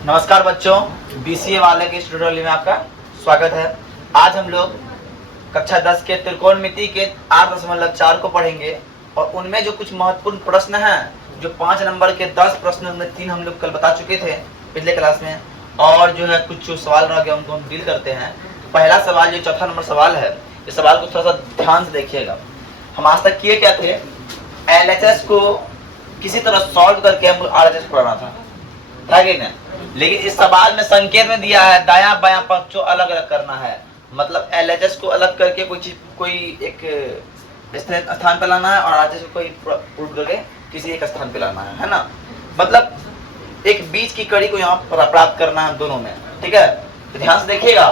नमस्कार बच्चों, बीसीए वाले के ट्यूटोरियल में आपका स्वागत है। आज हम लोग कक्षा 10 के त्रिकोणमिति के 8.4 को पढ़ेंगे और उनमें जो कुछ महत्वपूर्ण प्रश्न हैं, जो 5 नंबर के 10 प्रश्न में 3 हम लोग कल बता चुके थे पिछले क्लास में, और जो है कुछ जो सवाल रह गए उनको हम डील करते हैं। पहला सवाल, जो चौथा नंबर सवाल है, इस सवाल को थोड़ा सा ध्यान से देखिएगा। हम आज तक किए क्या थे, LHS को किसी तरह सॉल्व करके हम RHS पढ़ाना था कि नहीं? लेकिन इस सवाल में संकेत में दिया है दायां बायां पक्षों अलग अलग करना है। मतलब LHS को अलग करके कोई एक स्थान पे लाना है और RHS को कोई उल्ट करके किसी एक स्थान पे लाना है ना। मतलब एक बीच की कड़ी को यहाँ प्राप्त करना है दोनों में, ठीक है? तो ध्यान से देखिएगा।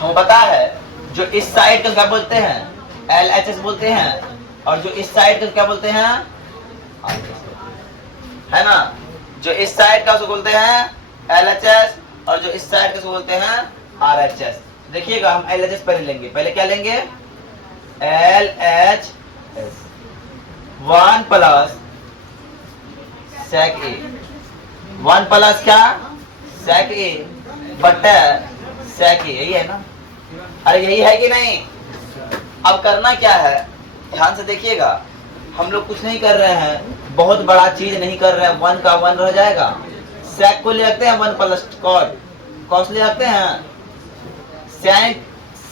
हमें पता है जो इस साइड को क्या बोलते हैं, LHS बोलते हैं, और जो इस साइड को क्या बोलते हैं, है ना। जो इस साइड का उसको बोलते हैं LHS और जो इस साइड का उसको बोलते हैं RHS। देखिएगा, हम LHS पहले लेंगे। पहले क्या लेंगे, LHS 1 plus sec A, 1 plus क्या, sec A बटा sec A, यही है ना? अरे यही है कि नहीं? अब करना क्या है, ध्यान से देखिएगा। हम लोग कुछ नहीं कर रहे हैं, बहुत बड़ा चीज नहीं कर रहे हैं। 1 का 1 रह जाएगा। sec को ले रखते हैं 1 प्लस cos ले रखते हैं।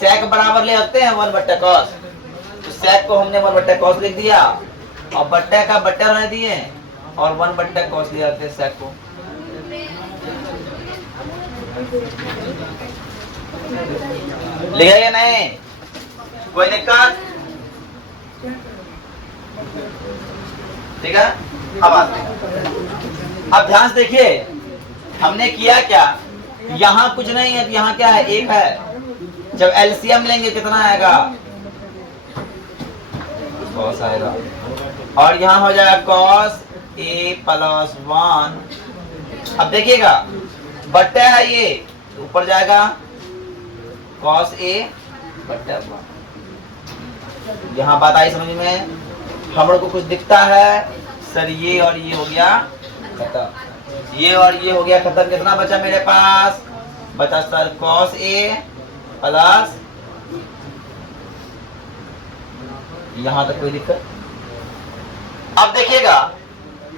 sec बराबर ले रखते हैं 1 बट्टा cos। तो sec को हमने 1 बट्टा cos लिख दिया और बट्टा का बट्टा रहने दिए और 1 बट्टा cos ले रखते हैं sec को। लिखेगा नहीं, कोई दिक्कत? ठीक है। अब आते हैं, अब ध्यान से देखिए हमने किया क्या। यहाँ कुछ नहीं है, यहाँ क्या है, 1 है। जब एलसीएम लेंगे कितना आएगा, cos आएगा, और यहाँ हो जाएगा cos A प्लस 1। अब देखिएगा बट्टा है, ये ऊपर जाएगा cos A बट्टा 1। यहाँ बात आई समझ में? हम लोग को कुछ दिखता है सर, ये और ये हो गया खत्म, ये और ये हो गया खत्म। कितना बचा मेरे पास, बचा सर cos A प्लस, यहां तक कोई दिक्कत? अब देखिएगा,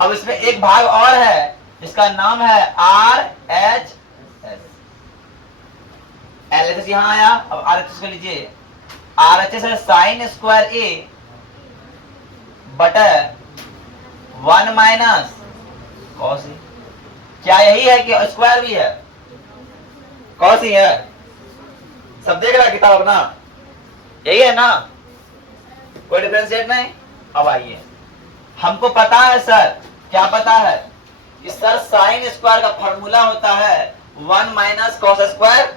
अब इसमें एक भाग और है जिसका नाम है RHS। LHS यहां आया, अब RHS कर लीजिए। RHS है साइन स्क्वायर A बटा 1 माइनस cos A। क्या यही है कि स्क्वायर भी है? cos ही है। सब देख रहा है किताब अपना, यही है ना, कोई डिफरेंशिएट नहीं। अब आइए, हमको पता है सर, क्या पता है कि सर साइन स्क्वायर का फॉर्मूला होता है 1 माइनस cos स्क्वायर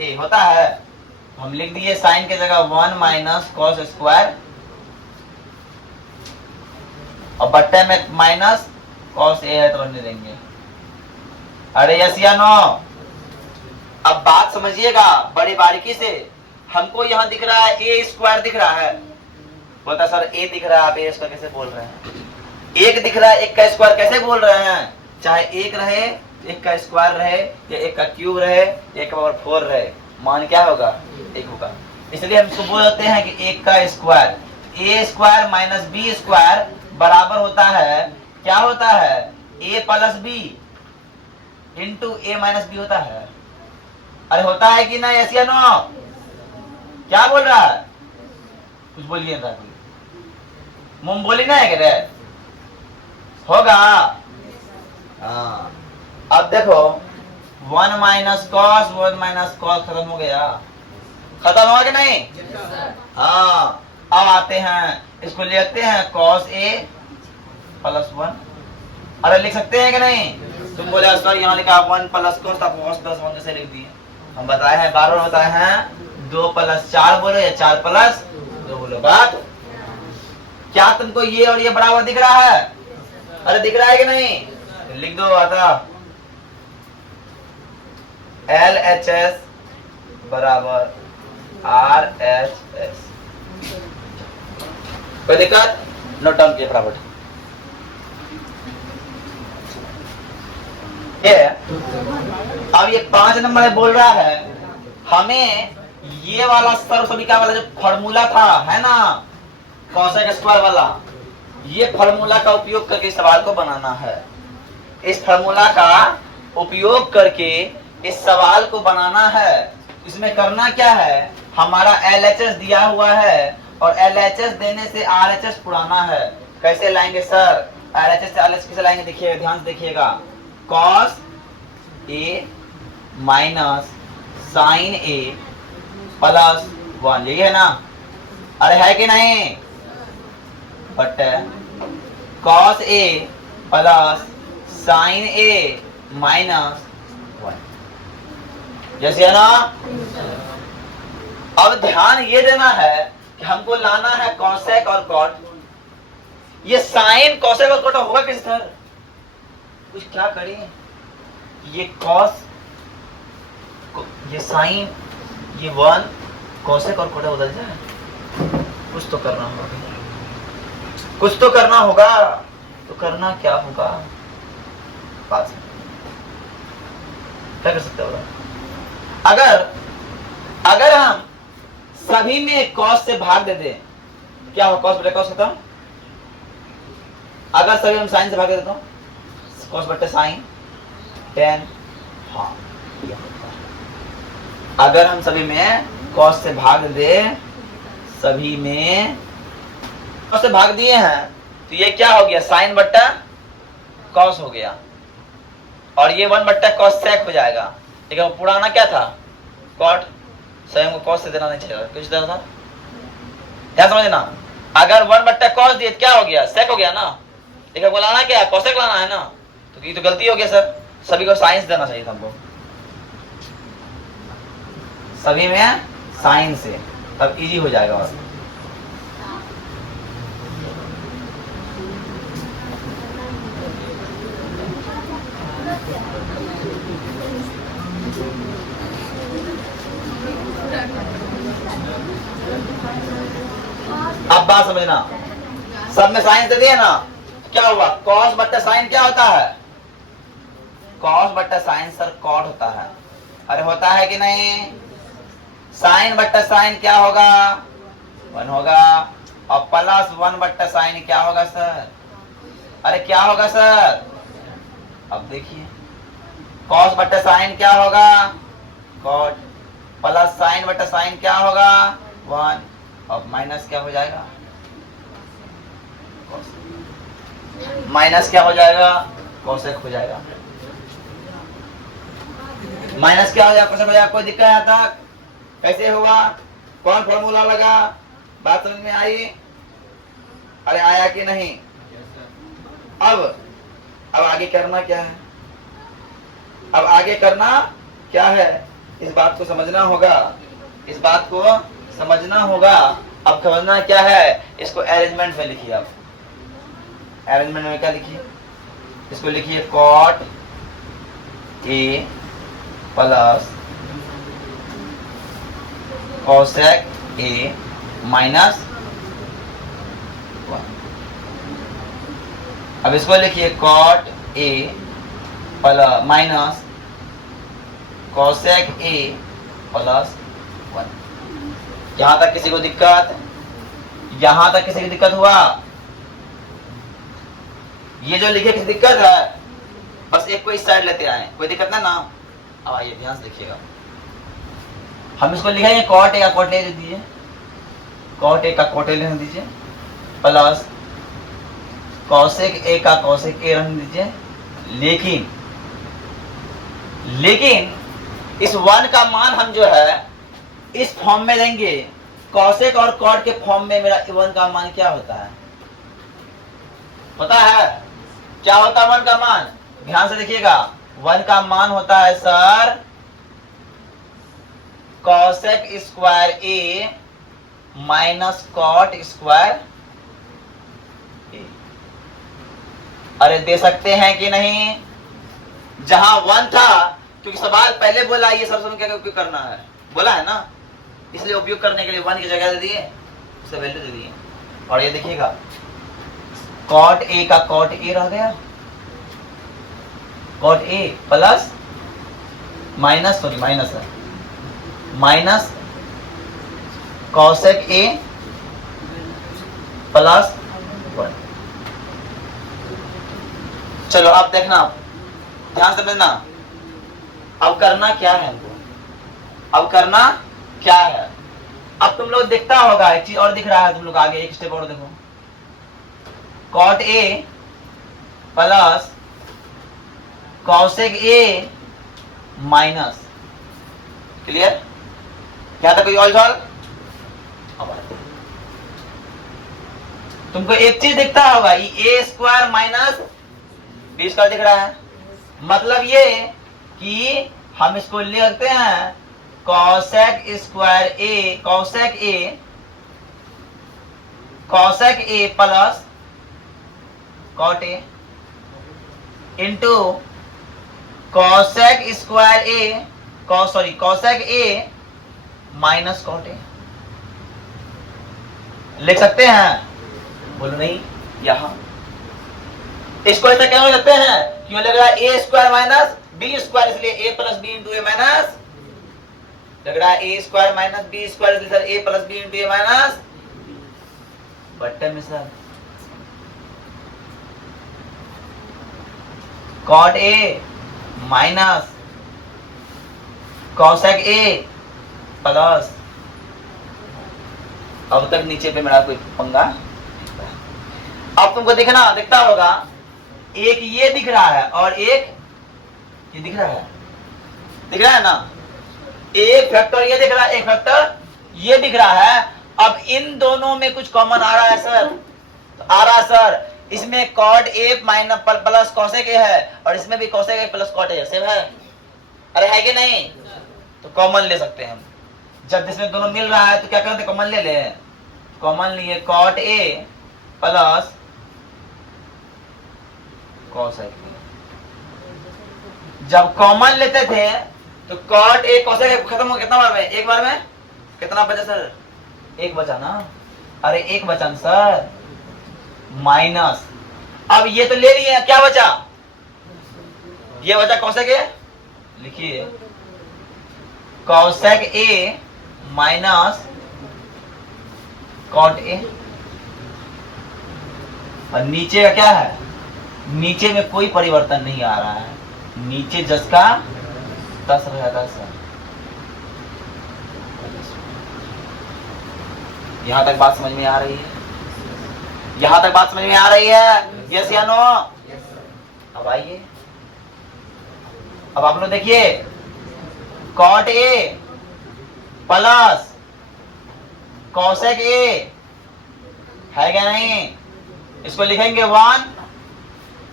A होता है। हम लिख दिए साइन की जगह 1 माइनस cos स्क्वायर और बट्टे में माइनस cos A है तो रहने देंगे। अरे यस या नो? अब बात समझिएगा बड़ी बारीकी से। हमको यहाँ दिख रहा है A स्क्वायर दिख रहा है, बोलता सर A दिख रहा है, आप A स्क्वायर कैसे बोल रहे हैं? 1 दिख रहा है, 1 का स्क्वायर कैसे बोल रहे हैं? चाहे 1 रहे, 1 का स्क्वायर रहे, या 1 का क्यूब रहे, 1 का पावर 4 रहे, मान क्या होगा, 1 होगा। इसलिए हम इसको बोलते हैं कि 1 का square, A square minus B square बराबर होता है, क्या होता है, A plus B into A minus B होता है। अरे होता है कि नहीं, ऐसी नो? क्या बोल रहा है, कुछ बोलिए ना, मुंह बोली ना है रे, होगा। हाँ, अब देखो 1 माइनस कॉस, 1 माइनस कॉस खत्म हो गया, खत्म हुआ कि नहीं? हाँ, अब आते हैं, इसको लिखते हैं cos A प्लस 1। अरे लिख सकते हैं कि नहीं? तुम बोले सर यहाँ लिखा 1 प्लस cos, आप cos प्लस 1 कैसे लिख दिए? हम बताए हैं, बार बार बताए हैं, 2 प्लस 4 बोलो या 4 प्लस 2 बोलो। बात क्या तुमको ये और ये बराबर दिख रहा है? अरे दिख रहा है कि नहीं? तो लिख दो, आता LHS बराबर RHS। कोई दिक्कत? नो टर्म के फटाफट। ये अब ये 5 नंबर में बोल रहा है हमें ये वाला सर्वसमीकरण वाला जो फॉर्मूला था है ना कॉसेक स्क्वायर वाला, ये फॉर्मूला का उपयोग करके सवाल को बनाना है। इस फॉर्मूला का उपयोग करके इस सवाल को बनाना है। इसमें करना क्या है, हमारा LHS दिया हुआ है और LHS देने से RHS पुराना है। कैसे लाएंगे सर, LHS से RHS कैसे लाएंगे, देखिएगा, ध्यान से देखिएगा। cos A minus sine A plus 1, यही है ना, अरे है कि नहीं, but cos A plus sine A minus 1, जैसे है ना। अब ध्यान ये देना है कि हमको लाना है कॉसेक और कॉट। ये साइन कॉसेक और कॉट होगा किस तरह, कुछ क्या करें, ये कॉस, ये साइन, ये 1 कॉसेक और कॉट बदल जाए, कुछ तो करना होगा, कुछ तो करना होगा। तो करना क्या होगा, बात क्या कर सकते हो। अगर हम सभी में कॉस से भाग दे दें, क्या हो, कॉस बटे कॉस खत्म। अगर सभी हम साइन से भाग दे देता हूं, कॉस बटे साइन tan, हाँ, अगर हम सभी में कॉस से भाग दे, सभी में कॉस से भाग दिए हैं, तो ये क्या हो गया, साइन बट्टा कॉस हो गया, और ये 1 बट्टा कॉस सेक हो जाएगा। लेकिन वो पुराना क्या था, कॉट, स्वयं को कॉस से देना नहीं चाहिए, कुछ देना था, क्या समझना। अगर 1 बट्टा कॉस दिए क्या हो गया, सेक हो गया ना, लेकिन बोलाना क्या है, कॉसेक लाना है ना, तो ये तो गलती हो गया सर, सभी को साइंस देना चाहिए था हमको, सभी में साइन से, तब इजी हो जाएगा। और अब बात समझना, सब में साइन दे दिए ना, क्या हुआ, कॉस बट्टा साइन क्या होता है, कॉस बट्टा साइन सर कॉट होता है, अरे होता है कि नहीं, साइन बट्टा साइन क्या होगा, 1 होगा, और प्लस 1 बट्टा साइन क्या होगा सर, अरे क्या होगा सर, अब देखिए, कॉस बट्टा साइन क्या होगा, कॉट, प्लस साइन बट्टा साइन क्या होगा, 1, और माइनस क्या हो जाएगा, माइनस क्या हो जाएगा, कोसेक हो जाएगा, माइनस क्या हो जाएगा, कोसेक हो जाएगा। कोई दिक्कत है तक, कैसे होगा, कौन फॉर्मूला लगा, बात समझ में आई, अरे आया कि नहीं। अब आगे करना क्या है, अब आगे करना क्या है, इस बात को समझना होगा, इस बात को समझना होगा। अब समझना क्या है, इसको अरेंजमेंट में लिखिए, आप अरेंजमेंट में क्या लिखिए, इसको लिखिए cot A plus cosec A minus 1। अब इसको लिखिए cot A plus minus cosec A plus 1। यहां तक किसी को दिक्कत, यहां तक किसी की दिक्कत हुआ, ये जो लिखे किसी दिक्कत है, बस एक को इस साइड लेते आए, कोई दिक्कत ना। अब आइए ध्यान से देखिएगा, हम इसको लिखेंगे कॉट ए का कॉट ले दीजिए, कॉट ए का कॉट ए लिख दीजिए, प्लस कॉसेक ए का कॉसेक ए रख दीजिए। लेकिन इस 1 का मान हम जो है इस फॉर्म में लेंगे, कॉसेक और कॉट के फॉर्म में मेरा 1 का मान क्या होता है, पता है क्या होता है 1 का मान, ध्यान से देखिएगा। 1 का मान होता है सर कॉसेक स्क्वायर ए माइनस कॉट स्क्वायर ए। अरे दे सकते हैं कि नहीं, जहां 1 था, क्योंकि सवाल पहले बोला ये सब क्या उपयोग करना है, बोला है ना, इसलिए उपयोग करने के लिए 1 की जगह दे दिए, उसे वैल्यू दे दिए। और ये देखिएगा कॉट ए का कॉट ए रह गया, कॉट ए प्लस माइनस है माइनस कॉसेक ए प्लस 1। चलो अब देखना, ध्यान समझना। अब करना क्या है हमको, अब करना क्या है। अब तुम लोग दिखता होगा एक चीज और दिख रहा है, तुम लोग आगे एक स्टेप और देखो, cot A plus cosec A minus. Clear? क्या था कोई और सवाल? तुमको एक चीज दिखता होगा, ये ए स्क्वायर माइनस बी स्क्वायर दिख रहा है। मतलब ये कि हम इसको लिखते हैं cosec square A, cosec A plus cot A into cosec square A, cosec A minus cot A. लिख सकते हैं? बोलो नहीं। यहां इसको ऐसा क्यों लिखते हैं? क्यों लग रहा है A square minus B square, इसलिए A plus B into A minus. लग रहा है A square minus B square, इसलिए sir A plus B into A minus. बट्टे में sir cot A minus cosec A plus, अब तक नीचे पे मेरा कोई पंगा। अब तुमको दिखता होगा, एक ये दिख रहा है और एक ये दिख रहा है ना। एक फैक्टर ये दिख रहा है, एक फैक्टर ये दिख रहा है। अब इन दोनों में कुछ कॉमन आ रहा है सर, तो आ रहा है सर, इसमें cot A minus plus cosec A है और इसमें भी cosec A plus cot A same है। अरे है कि नहीं? तो कॉमन ले सकते हैं हम। जब जिसमें दोनों मिल रहा है तो क्या करते, कॉमन ले ले। कॉमन लिए cot A plus cosec A. जब कॉमन लेते थे तो कॉट ए कॉसेक ए खत्म हो, कितना बार में? एक बार में। कितना बचा सर? एक बचा ना। अरे एक बचा ना सर, माइनस। अब ये तो ले लिए, क्या बचा? ये बचा कॉसेक ए। लिखिए cosec A minus cot A. और नीचे का क्या है? नीचे में कोई परिवर्तन नहीं आ रहा है, नीचे जस का तस रहेगा सर। यहां तक बात समझ में आ रही है? यहां तक बात समझ में आ रही है? यस या नो? अब आइए, अब आप लोग देखिए, cot A plus cosec A है क्या नहीं? इसको लिखेंगे 1,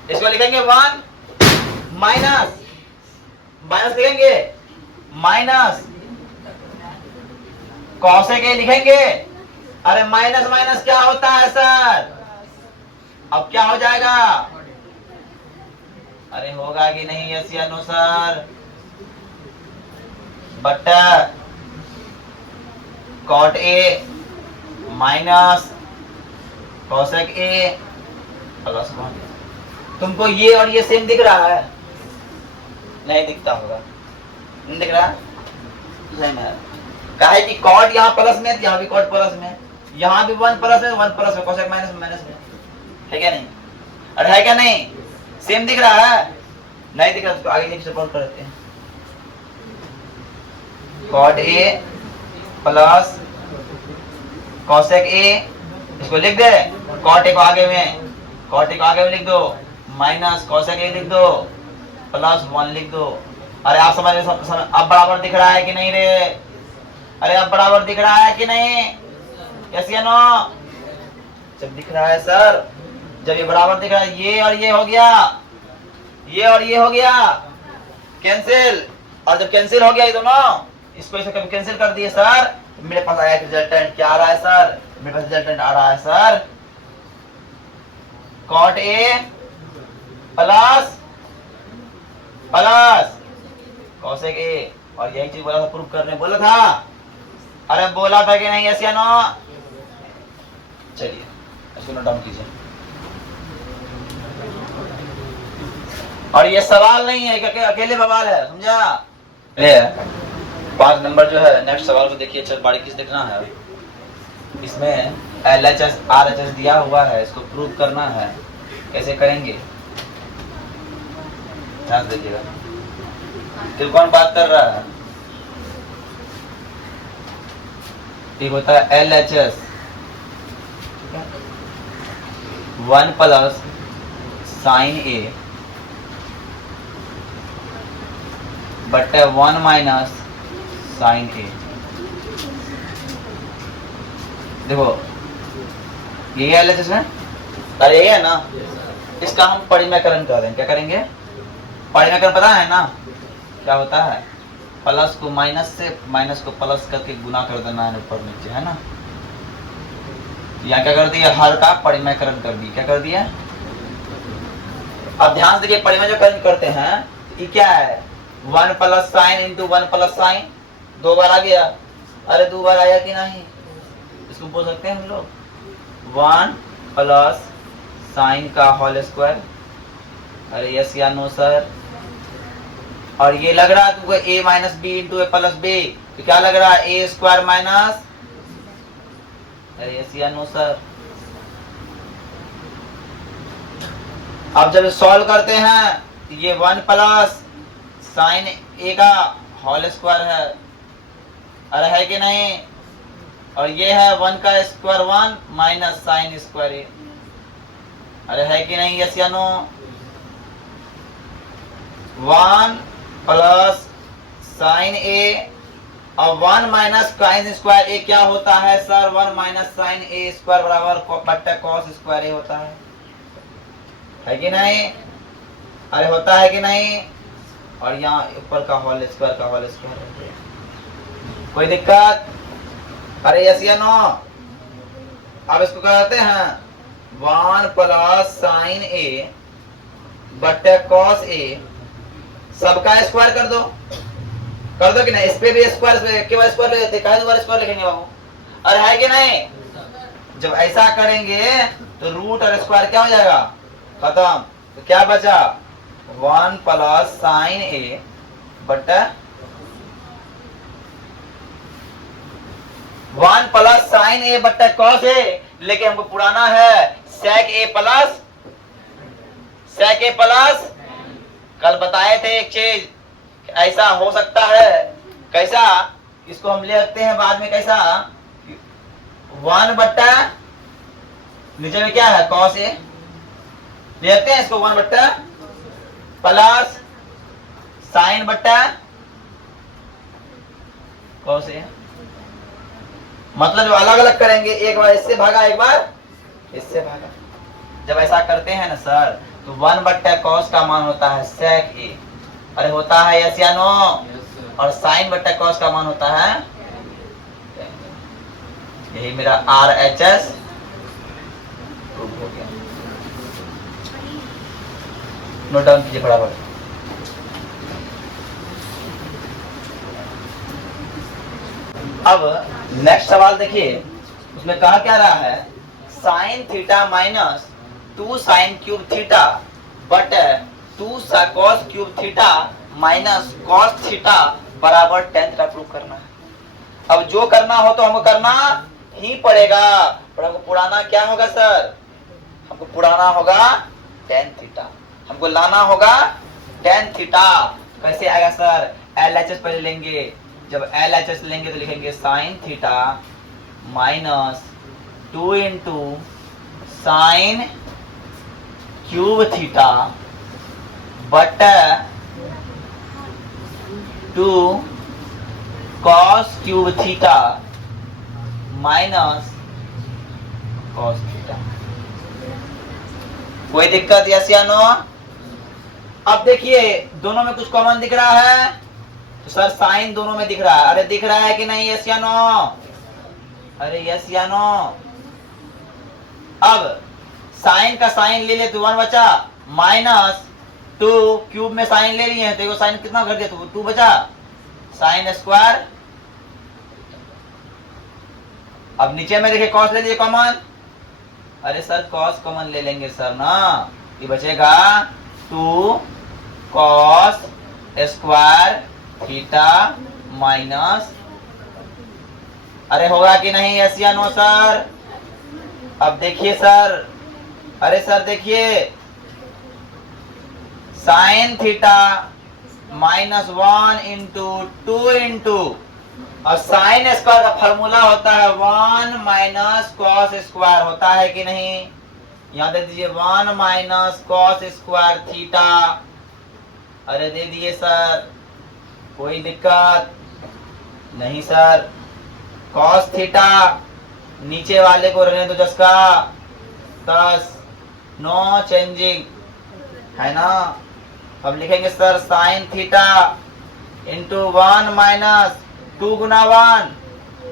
इसको लिखेंगे 1 माइनस लिखेंगे माइनस कॉसेक ए लिखेंगे। अरे माइनस माइनस क्या होता है सर? अब क्या हो जाएगा? अरे होगा कि नहीं? यस या नो सर? बट्टा cot A minus cosec A plus 1। तुमको ये और ये सेम दिख रहा है? नहीं दिखता होगा, नहीं दिख रहा? नहीं, कहा है कि कॉट यहाँ प्लस में, यहाँ भी कॉट प्लस में, यहाँ भी 1 प्लस में, 1 प्लस में, कॉसेक माइनस में, माइनस में। है क्या नहीं? अरे है क्या नहीं? सेम दिख रहा है? नहीं दिख रहा तो आगे नीचे सपोर्ट करते हैं। Cot A plus cosec A, इसको लिख दे, कॉट ए को आगे में, कॉट ए को आगे में लिख दो, माइनस कॉसेक ए लिख दो, प्लस 1 लिख दो। अरे आप समझ अब बराबर दिख रहा है कि नहीं रे? अरे अब बराबर दिख रहा है कि नहीं? यस या नो? जब दिख रहा है सर, जब ये बराबर दिख रहा है, ये और ये हो गया, ये और ये हो गया कैंसिल। और जब कैंसिल हो गया ये दोनों, इसको इसे कभी कैंसिल कर दिए सर, तो मेरे पास आया रिजल्टेंट क्या आ रहा है सर? मेरे पास रिजल्टेंट आ रहा है sir cot A plus cosec A. और यही चीज बोला था, प्रूफ करने बोला था। अरे बोला था कि नहीं? यस या नो? चलिए इसको नोट डाउन कीजिए। और ये सवाल नहीं है कि अकेले बवाल है, समझा? ले 5 नंबर जो है, नेक्स्ट सवाल को देखिए, चल बारीकी से देखना है। इसमें LHS RHS दिया हुआ है, इसको प्रूव करना है, कैसे करेंगे ध्यान देखिएगा। फिर कौन बात कर रहा है? एक होता है LHS 1 प्लस साइन A बटे 1 माइनस साइन A। देखो ये LHS है, अरे ये है ना, इसका हम परिमेयकरण कर देंगे। क्या करेंगे? परिमेयकरण पता है ना क्या होता है? प्लस को माइनस से, माइनस को प्लस करके गुना कर देना है ऊपर नीचे, है ना। यहाँ क्या कर दिया? हर का परिमेयकरण कर दिया। क्या कर दिया? अब ध्यान से देखिए, परिमेयकरण करते हैं, ये क्या है? 1 plus sine into 1 plus sign, 2 बार आ गया। अरे 2 बार आया कि नहीं? इसको बोल सकते हैं हम लोग 1 प्लस साइन का होल स्क्वायर। अरे यस या नो सर? और ये लग रहा है तुमको a minus B into A plus B, तो क्या लग रहा है? ए स्क्वायर माइनस, अरे यस या नो सर? अब जब सॉल्व करते हैं, ये 1 प्लस साइन ए का होल स्क्वायर है, अरे है कि नहीं? और ये है 1 का स्क्वायर 1 माइनस साइन स्क्वायर ए, अरे है कि नहीं? यस या नो? 1 प्लस साइन ए और 1 माइनस साइन स्क्वायर ए क्या होता है सर? 1 माइनस साइन ए स्क्वायर बराबर बट्टा कॉस स्क्वायर ए होता है कि नहीं? अरे होता है कि नहीं? और यहाँ ऊपर का होल स्क्वायर का होल स्क्वायर, कोई दिक्कत? अरे यस या नो? अब इसको क्या कहते हैं? 1 प्लस साइन ए बट्टा कॉस ए, सबका स्क्वायर कर दो कि नहीं? इस पे भी स्क्वायर, केवल स्क्वायर ले लेते, काहे दोबारा स्क्वायर लिखेंगे बाबू? अरे है कि नहीं? जब ऐसा करेंगे तो रूट और स्क्वायर क्या हो जाएगा? खत्म। तो क्या बचा? 1 प्लस साइन ए बटा 1 प्लस साइन ए बट्टा कॉस ए, लेकिन हमको पुराना है सेक ए प्लस, सेक ए प्लस। कल बताए थे एक चीज, ऐसा हो सकता है, कैसा? इसको हम ले सकते हैं बाद में, कैसा? 1 बट्टा नीचे में क्या है? कॉस ए, ले सकते हैं इसको 1 बट्टा प्लस साइन बट्टा कॉस ए। मतलब जो अलग अलग करेंगे, एक बार इससे भागा, एक बार इससे भागा। जब ऐसा करते हैं ना सर, तो 1 बट्टा कॉस का मान होता है सेक ए, अरे होता है यस या नो? और साइन बट्टा कॉस का मान होता है, यही मेरा RHS प्रूव हो गया। नोट डाउन कीजिए फटाफट। अब नेक्स्ट सवाल देखिए, उसमें कहा क्या रहा है? Sine theta minus 2 sine cube theta but 2 cos cube theta minus cos theta बराबर tan थीटा प्रूव करना है। अब जो करना हो तो हमको करना ही पड़ेगा, पर हमको पुराना क्या होगा सर? हमको पुराना होगा tan थीटा, हमको लाना होगा tan थीटा। कैसे आएगा सर? LHS पहले लेंगे, जब LHS लेंगे तो लिखेंगे sine theta minus 2 into sine cube theta बटा 2 cos cube theta minus cos theta. कोई दिक्कत यस या नो? अब देखिए दोनों में कुछ कॉमन दिख रहा है, तो सर साइन दोनों में दिख रहा है, अरे दिख रहा है कि नहीं? यस या नो? अरे यस या नो? अब साइन का साइन ले ले तो 1 बचा, माइनस 2 क्यूब में साइन ले लिए हैं, तो साइन कितना कर दिया? तो 2 बचा, साइन स्क्वायर। अब नीचे में देखिए कॉस ले लीजिए कॉमन, अरे सर कॉस कॉमन ले लेंगे सर ना, ये बचेगा 2 कॉस स्क्वायर थीटा माइनस, अरे होगा कि नहीं यस या नो सर? अब देखिए सर, अरे सर देखिए, sine theta minus 1 into 2 into, और साइन स्क्वायर का फॉर्मूला होता है 1 माइनस कॉस स्क्वायर, होता है कि नहीं? यहां दे दीजिए 1 माइनस कॉस स्क्वायर थीटा, अरे दे दिए सर, कोई दिक्कत नहीं सर। कॉस थीटा नीचे वाले को रहने दो जसका तस, नो चेंजिंग, है ना? अब लिखेंगे sir sine theta into 1 minus 2 गुना 1,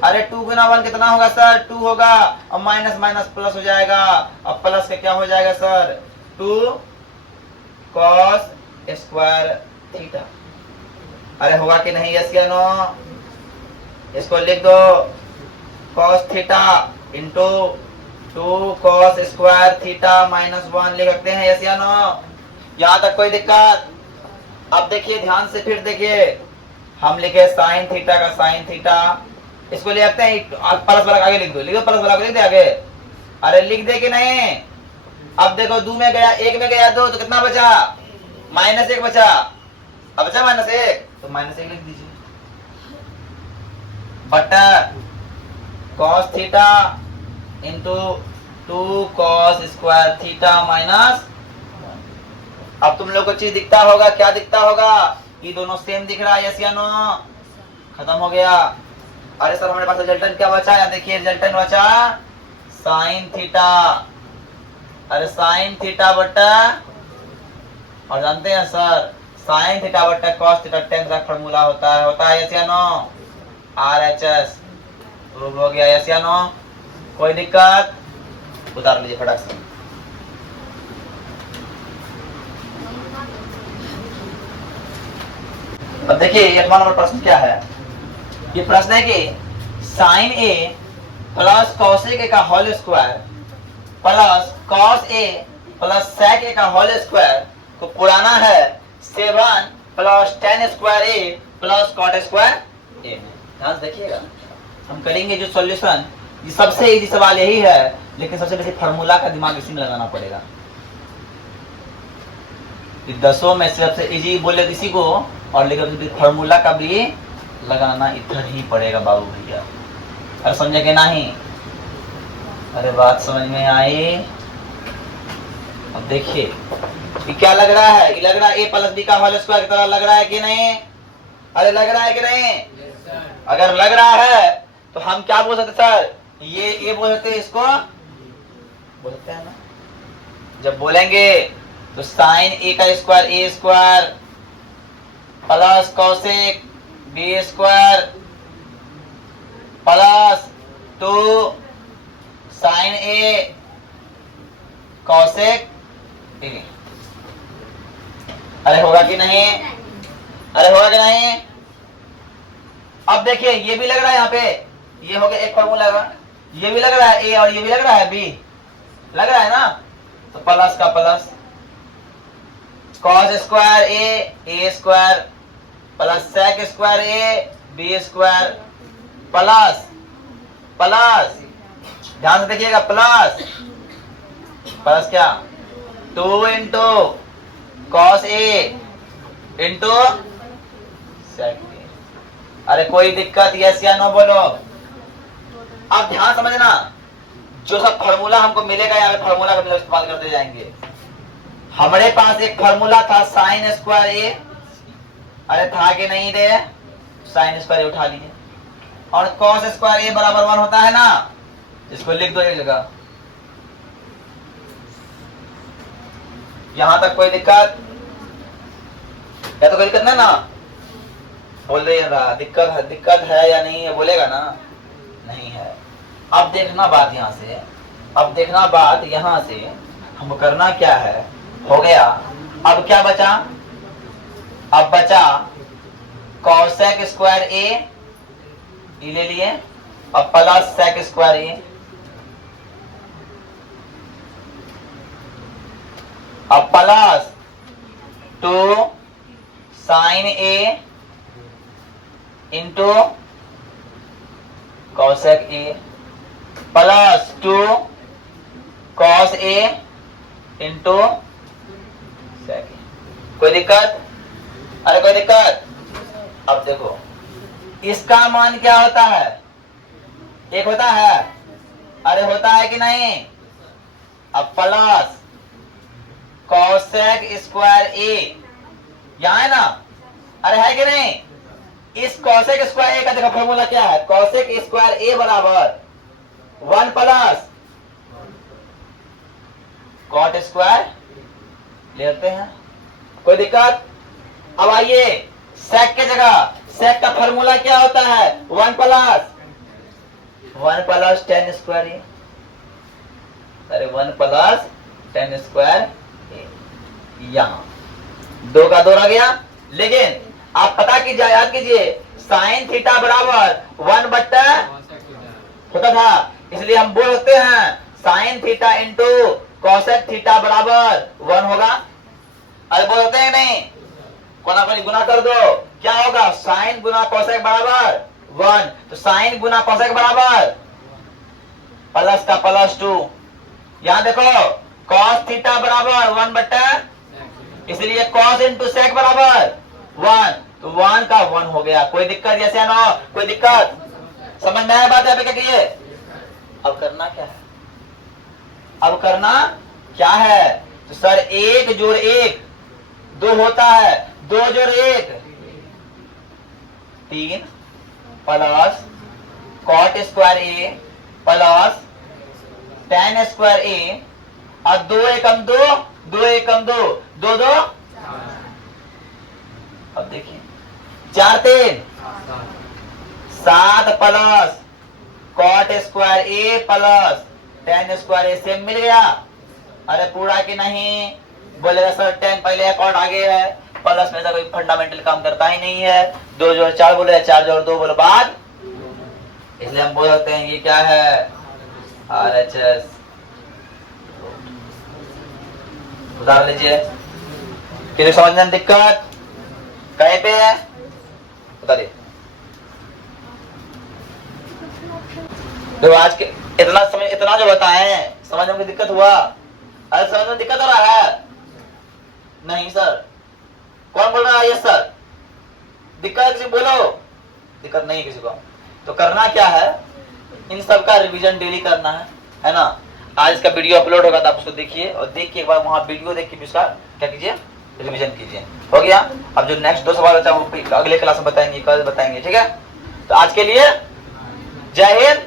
अरे 2 गुना 1 कितना होगा सर? 2 होगा, और माइनस माइनस प्लस हो जाएगा, अब प्लस का क्या हो जाएगा सर? 2 कॉस स्क्वायर थीटा, अरे होगा कि नहीं यस या नो? इसको लिख दो cos theta into 2 cos square theta minus 1 लिख सकते हैं, यस या नो? यहां तक कोई दिक्कत? अब देखिए ध्यान से, फिर देखिए, हम लिखे साइन थीटा का साइन थीटा, इसको ले सकते हैं प्लस वाला आगे लिख दो, लिखो प्लस वाला लिख दे आगे, अरे लिख दे कि नहीं? अब देखो 2 में गया, 1 में गया 2, तो कितना बचा? -1 बचा, अब बचा -1, तो -1 लिख दीजिए, बटा cos theta into 2 cos square theta minus, अब तुम लोग को चीज दिखता होगा, क्या दिखता होगा? ये दोनों सेम दिख रहा है, यस या नो? खत्म हो गया। अरे सर हमारे पास रिजल्टेंट क्या बचा? या देखिए रिजल्टेंट बचा साइन थीटा, अरे साइन थीटा बटा, और जानते हैं सर साइन थीटा बटा कॉस थीटा टेन का फॉर्मूला होता है यस या नो? RHS प्रूव हो गया, यस या नो? कोई दिक्कत? उतार लीजिए फटाक से। अब देखिए एक नंबर प्रश्न क्या है, ये प्रश्न है कि sine A plus cosec A का whole square plus cos A plus sec A का होल स्क्वायर को पुराना है 7 plus tan square A plus cot square A. ध्यान से देखिएगा, हम करेंगे जो सॉल्यूशन, ये सबसे इजी सवाल यही है, लेकिन सबसे बेसिक फार्मूला का दिमाग इसी में लगाना पड़ेगा। दसों में सबसे इजी बोले इसी को, और लेकिन फार्मूला का भी लगाना इधर ही पड़ेगा बाबू भैया। अरे समझे कि नहीं? अरे बात समझ में आई? अब देखिए ये क्या लग रहा है, ये लग रहा है ए प्लस बी का होल स्क्वायर की तरह लग रहा है कि नहीं? अरे लग रहा है कि नहीं? अगर लग रहा है तो हम क्या बोल सकते सर? ये ए बोल सकते, इसको बोल सकते हैं ना? जब बोलेंगे तो साइन ए का square A square plus cosec B square plus 2 sine A cosec A. अरे होगा कि नहीं? अरे होगा कि नहीं? अब देखिए ये भी लग रहा है, यहाँ पे ये हो गया एक फॉर्मूला का, ये भी लग रहा है ए और ये भी लग रहा है बी, लग रहा है ना? तो प्लस का plus cos square A square plus sec square A B square plus plus, ध्यान से देखिएगा, प्लस प्लस क्या 2 into cos A into sec. अरे कोई दिक्कत यस या नो बोलो? आप ध्यान समझना, जो सब फार्मूला हमको मिलेगा यहाँ पे फार्मूला का इस्तेमाल करते जाएंगे। हमारे पास एक फार्मूला था साइन स्क्वायर ए, अरे था कि नहीं दे? साइन स्क्वायर ए उठा लिए, और कॉस स्क्वायर ए बराबर 1 होता है ना, इसको लिख दो एक जगह। यहां तक कोई दिक्कत? या तो कोई दिक्कत नहीं ना? बोल रही है दिक्कत है या नहीं है? बोलेगा ना? नहीं है। अब देखना बात यहाँ से, अब देखना बात यहाँ से, हमको करना क्या है? हो गया, अब क्या बचा? अब बचा कॉसेक स्क्वायर ए ले लिए, अब प्लस सेक स्क्वायर ए, अब plus 2 sine A into cosec A plus 2 cos A into sec A. कोई दिक्कत? अरे कोई दिक्कत? अब देखो इसका मान क्या होता है? एक होता है? अरे होता है कि नहीं? अब प्लस कॉसेक स्क्वायर ए यहां है ना? अरे है कि नहीं? इस कॉसेक स्क्वायर ए का देखो फॉर्मूला क्या है? कॉसेक स्क्वायर ए बराबर 1 प्लस कॉट स्क्वायर लेते हैं। कोई दिक्कत? अब आइए सेक के जगह सेक का फॉर्मूला क्या होता है? 1 प्लस 10 स्क्वायर ए। अरे 1 प्लस 10 स्क्वायर ए यहां 2 का 2 रह गया। लेकिन आप पता कीजिए, याद कीजिए साइन थीटा बराबर 1 बट्टा होता था, इसलिए हम बोल सकते हैं sine theta into cosec theta बराबर 1 होगा। अरे बोल सकते हैं नहीं? कोना कोनी गुना कर दो, क्या होगा? साइन गुना कॉसेक बराबर 1, तो साइन गुना कॉसेक बराबर प्लस का प्लस 2। यहां देखो कॉस थीटा बराबर 1 बट्टा, इसलिए कॉस इंटू सेक बराबर 1, तो 1 का 1 हो गया। कोई दिक्कत? यस या नो? कोई दिक्कत? समझ में आया बात है? क्या किए? अब करना क्या है? अब करना क्या है? तो सर 1 जोड़ 1 2 होता है, 2 जोड़ 1 3 plus cot square A plus tan square ए और 2 एकम 2 2 एकम 2 2 2। अब देखिए 4 3 7 plus cot square A plus tan square ए से मिल गया। अरे पूरा कि नहीं? बोलेगा सर 10 पहले है कॉट आगे है, प्लस में से कोई फंडामेंटल काम करता ही नहीं है। 2 जोड़ 4 बोले, 4 जोड़ 2 बोले बाद, इसलिए हम बोल सकते हैं ये क्या है? RHS। उदाहरण लीजिए, किसी समझने में दिक्कत कहीं पे है? बता दे। तो आज के इतना जो बताए समझने में दिक्कत हुआ? अरे समझ में दिक्कत हो रहा है? नहीं सर। कौन बोल रहा है? Yes sir. दिक्कत किसी बोलो? दिक्कत नहीं किसी को। तो करना क्या है? इन सब का रिवीजन डेली करना है ना? आज इसका वीडियो अपलोड होगा तो आप उसको देखिए, और देख के एक बार वहां वीडियो देख के उसका क्या कीजिए? रिवीजन कीजिए। हो गया? अब जो नेक्स्ट 2 सवाल बचा वो अगले क्लास में बताएंगे, कल बताएंगे। ठीक है? तो आज के लिए जय हिंद।